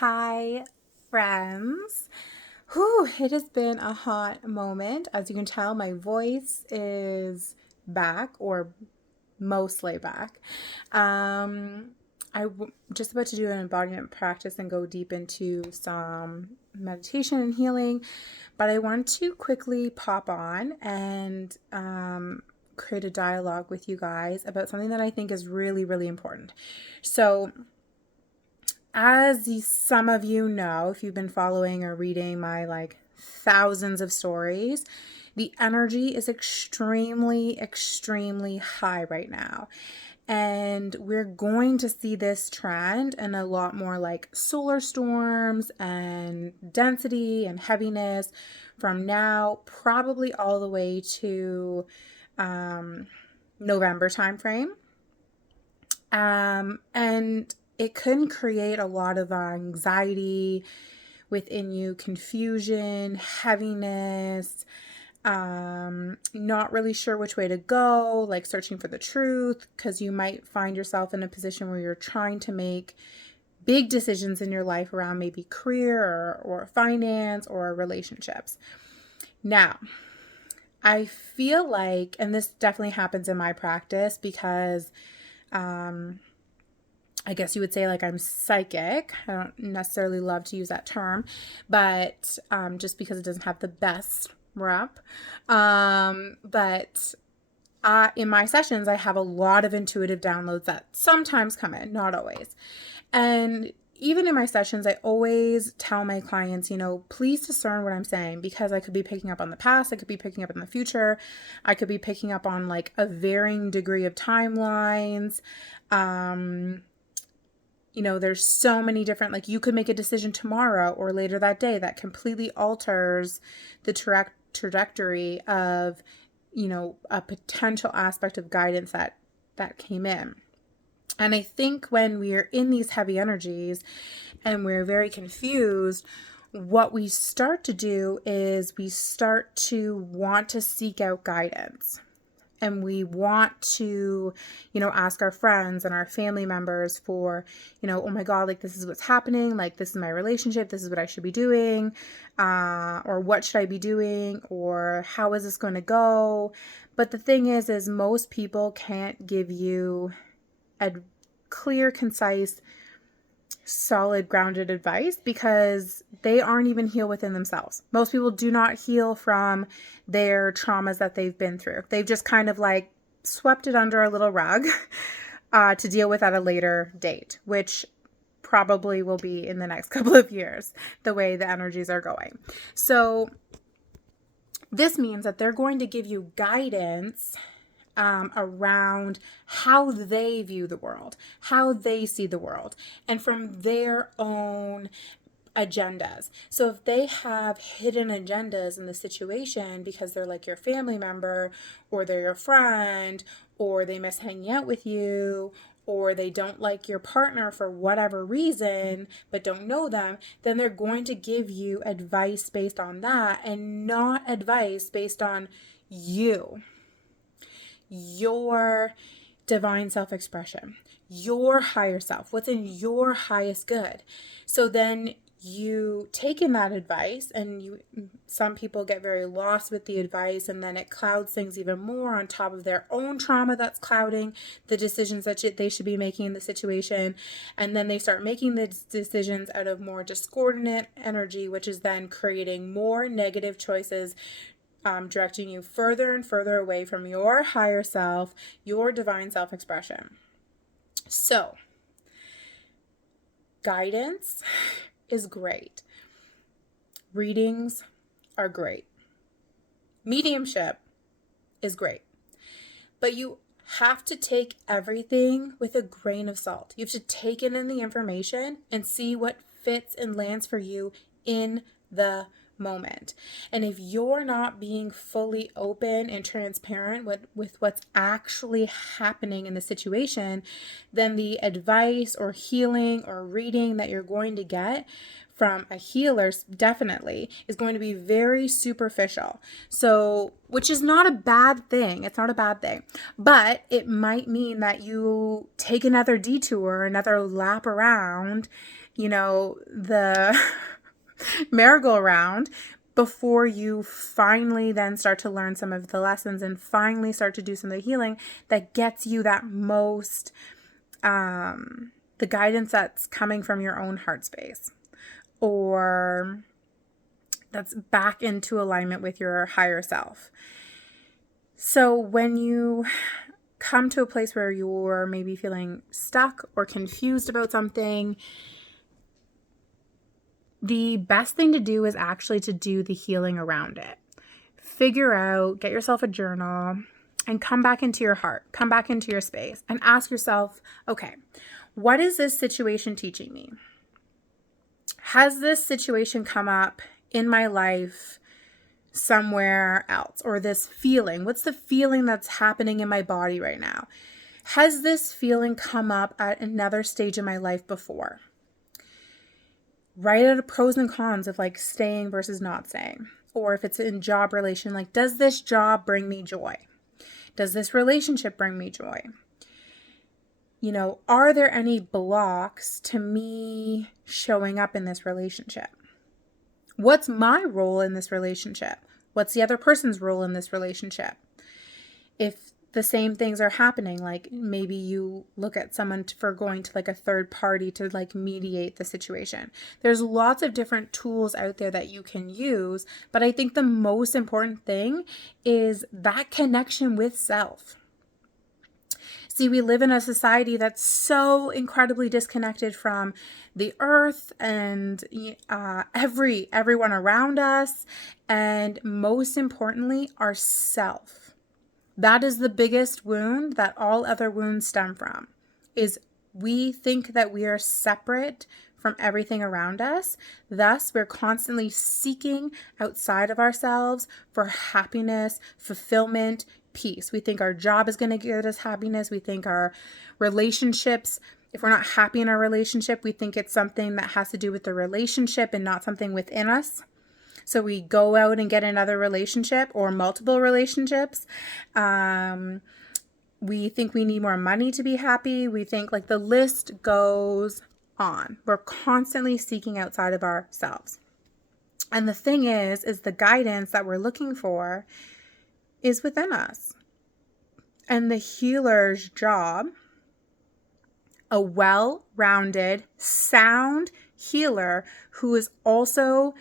Hi, friends. Whew, it has been a hot moment. As you can tell, my voice is back, or mostly back. I'm just about to do an embodiment practice and go deep into some meditation and healing, but I want to quickly pop on and create a dialogue with you guys about something that I think is really, really important. So, as some of you know, if you've been following or reading my thousands of stories, the energy is extremely, extremely high right now. And we're going to see this trend and a lot more like solar storms and density and heaviness from now, probably all the way to November timeframe. And it can create a lot of anxiety within you, confusion, heaviness, not really sure which way to go, like searching for the truth, because you might find yourself in a position where you're trying to make big decisions in your life around maybe career or finance or relationships. Now, I feel like, and this definitely happens in my practice because I guess you would say like I'm psychic. I don't necessarily love to use that term, but just because it doesn't have the best rep. But in my sessions, I have a lot of intuitive downloads that sometimes come in, not always. And even in my sessions, I always tell my clients, please discern what I'm saying, because I could be picking up on the past, I could be picking up on the future, I could be picking up on like a varying degree of timelines. There's so many different, like you could make a decision tomorrow or later that day that completely alters the trajectory of, a potential aspect of guidance that came in. And I think when we are in these heavy energies and we're very confused, what we start to do is we start to want to seek out guidance. And we want to, ask our friends and our family members for, oh my God, like this is what's happening. Like this is my relationship. This is what I should be doing. Or what should I be doing? Or how is this going to go? But the thing is most people can't give you a clear, concise, solid, grounded advice because they aren't even healed within themselves. Most people do not heal from their traumas that they've been through. They've just kind of like swept it under a little rug to deal with at a later date, which probably will be in the next couple of years, the way the energies are going. So this means that they're going to give you guidance around how they view the world, how they see the world, and from their own agendas. So if they have hidden agendas in the situation because they're like your family member, or they're your friend, or they miss hanging out with you, or they don't like your partner for whatever reason but don't know them, then they're going to give you advice based on that and not advice based on you, your divine self-expression, your higher self, what's in your highest good. So then you take in that advice, and some people get very lost with the advice, and then it clouds things even more on top of their own trauma that's clouding the decisions that they should be making in the situation. And then they start making the decisions out of more discordant energy, which is then creating more negative choices, directing you further and further away from your higher self, your divine self-expression. So, guidance is great. Readings are great. Mediumship is great. But you have to take everything with a grain of salt. You have to take in the information and see what fits and lands for you in the moment. And if you're not being fully open and transparent with what's actually happening in the situation, then the advice or healing or reading that you're going to get from a healer definitely is going to be very superficial. So, which is not a bad thing. It's not a bad thing. But it might mean that you take another detour, another lap around, the merry-go-round before you finally then start to learn some of the lessons and finally start to do some of the healing that gets you that most, the guidance that's coming from your own heart space, or that's back into alignment with your higher self. So when you come to a place where you're maybe feeling stuck or confused about something, the best thing to do is actually to do the healing around it. Figure out, get yourself a journal, and come back into your heart, come back into your space, and ask yourself, okay, what is this situation teaching me? Has this situation come up in my life somewhere else? Or this feeling, what's the feeling that's happening in my body right now? Has this feeling come up at another stage in my life before? Write out the pros and cons of like staying versus not staying. Or if it's in job relation, like, does this job bring me joy? Does this relationship bring me joy? Are there any blocks to me showing up in this relationship? What's my role in this relationship? What's the other person's role in this relationship? If the same things are happening, like maybe you look at someone for going to like a third party to like mediate the situation. There's lots of different tools out there that you can use, but I think the most important thing is that connection with self. See, we live in a society that's so incredibly disconnected from the earth and everyone around us, and most importantly, ourself. That is the biggest wound that all other wounds stem from, is we think that we are separate from everything around us. Thus, we're constantly seeking outside of ourselves for happiness, fulfillment, peace. We think our job is going to give us happiness. We think our relationships, if we're not happy in our relationship, we think it's something that has to do with the relationship and not something within us. So we go out and get another relationship or multiple relationships. We think we need more money to be happy. We think, like, the list goes on. We're constantly seeking outside of ourselves. And the thing is the guidance that we're looking for is within us. And the healer's job, a well-rounded, sound healer who is also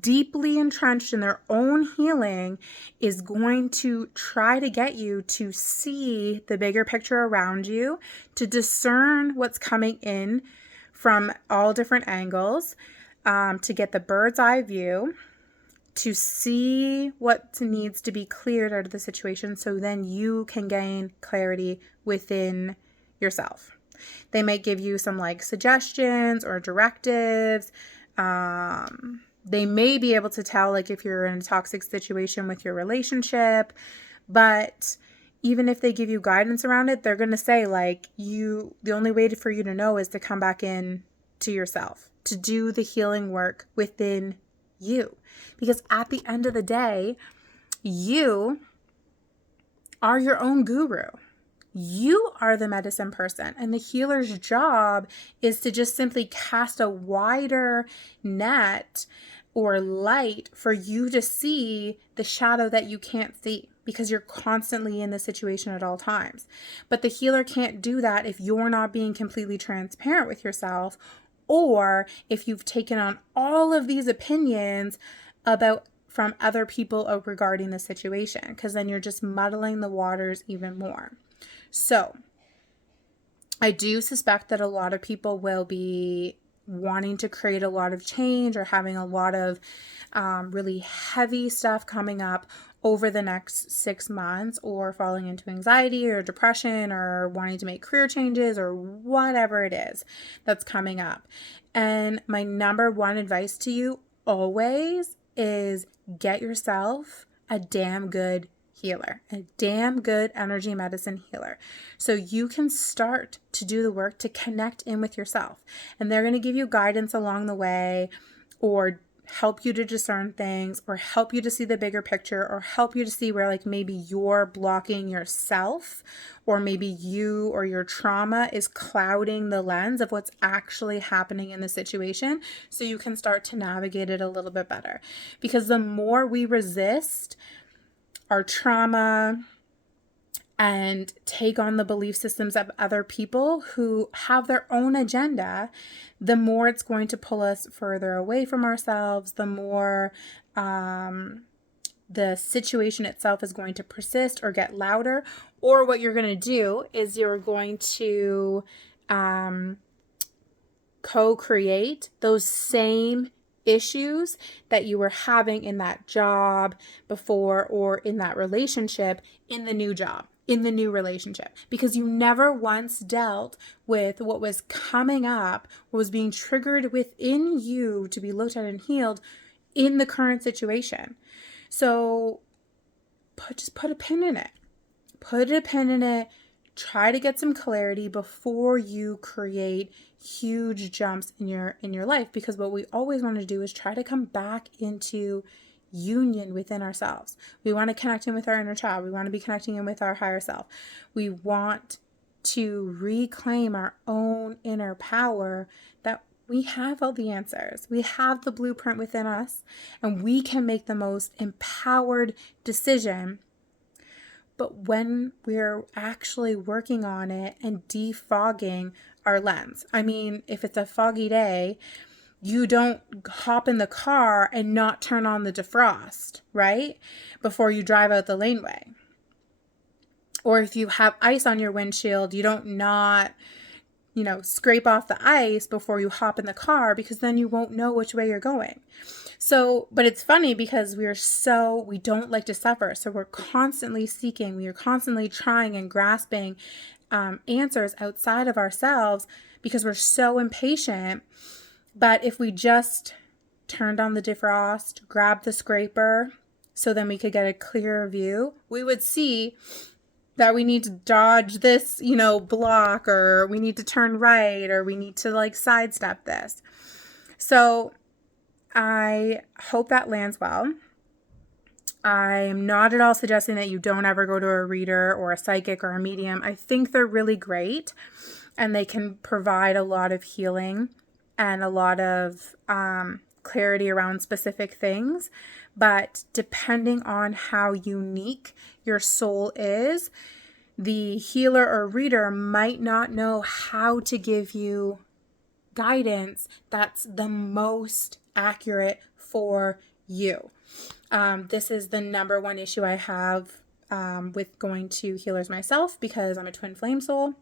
deeply entrenched in their own healing, is going to try to get you to see the bigger picture around you, to discern what's coming in from all different angles, to get the bird's eye view, to see what needs to be cleared out of the situation, so then you can gain clarity within yourself. They might give you some like suggestions or directives. They may be able to tell like if you're in a toxic situation with your relationship, but even if they give you guidance around it, they're going to say like the only way for you to know is to come back in to yourself, to do the healing work within you. Because at the end of the day, you are your own guru. You are the medicine person, and the healer's job is to just simply cast a wider net or light for you to see the shadow that you can't see, because you're constantly in the situation at all times. But the healer can't do that if you're not being completely transparent with yourself, or if you've taken on all of these opinions from other people regarding the situation, because then you're just muddling the waters even more. So I do suspect that a lot of people will be wanting to create a lot of change or having a lot of really heavy stuff coming up over the next 6 months, or falling into anxiety or depression or wanting to make career changes or whatever it is that's coming up. And my number one advice to you always is get yourself a damn good healer, a damn good energy medicine healer, so you can start to do the work to connect in with yourself. And they're going to give you guidance along the way, or help you to discern things, or help you to see the bigger picture, or help you to see where like maybe you're blocking yourself, or maybe you or your trauma is clouding the lens of what's actually happening in the situation, so you can start to navigate it a little bit better. Because the more we resist our trauma and take on the belief systems of other people who have their own agenda, the more it's going to pull us further away from ourselves, the more the situation itself is going to persist or get louder. Or what you're going to do is you're going to co-create those same issues that you were having in that job before, or in that relationship, in the new job, in the new relationship, because you never once dealt with what was coming up, what was being triggered within you to be looked at and healed in the current situation. So just put a pin in it. Put a pin in it. Try to get some clarity before you create huge jumps in your life, because what we always want to do is try to come back into union within ourselves. We want to connect in with our inner child. We want to be connecting in with our higher self. We want to reclaim our own inner power, that we have all the answers. We have the blueprint within us, and we can make the most empowered decision. But when we're actually working on it and defogging our lens, I mean, if it's a foggy day, you don't hop in the car and not turn on the defrost, right? Before you drive out the laneway. Or if you have ice on your windshield, you don't not, scrape off the ice before you hop in the car, because then you won't know which way you're going. So, but it's funny because we don't like to suffer. So we're constantly seeking, we are constantly trying and grasping answers outside of ourselves, because we're so impatient. But if we just turned on the defrost, grabbed the scraper, so then we could get a clearer view, we would see that we need to dodge this, block, or we need to turn right, or we need to sidestep this. So I hope that lands well. I'm not at all suggesting that you don't ever go to a reader or a psychic or a medium. I think they're really great, and they can provide a lot of healing and a lot of clarity around specific things. But depending on how unique your soul is, the healer or reader might not know how to give you guidance that's the most accurate for you. This is the number one issue I have with going to healers myself, because I'm a twin flame soul,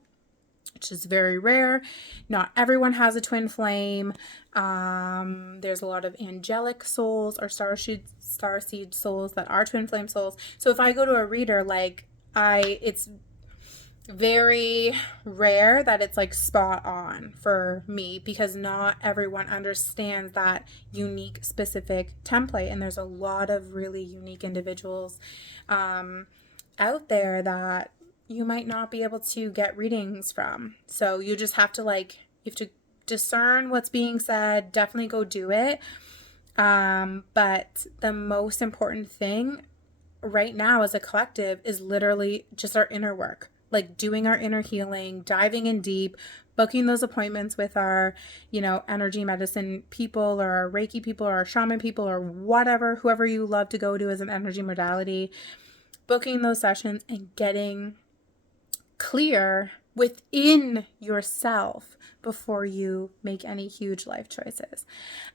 which is very rare. Not everyone has a twin flame. There's a lot of angelic souls or starseed souls that are twin flame souls. So if I go to a reader, it's very rare that it's spot on for me, because not everyone understands that unique specific template. And there's a lot of really unique individuals out there that you might not be able to get readings from. So you just have to you have to discern what's being said. Definitely go do it. But the most important thing right now as a collective is literally just our inner work, doing our inner healing, diving in deep, booking those appointments with our, energy medicine people, or our Reiki people, or our shaman people, or whoever you love to go to as an energy modality, booking those sessions and getting clear within yourself before you make any huge life choices.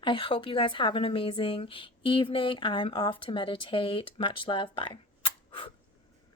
I hope you guys have an amazing evening. I'm off to meditate. Much love. Bye.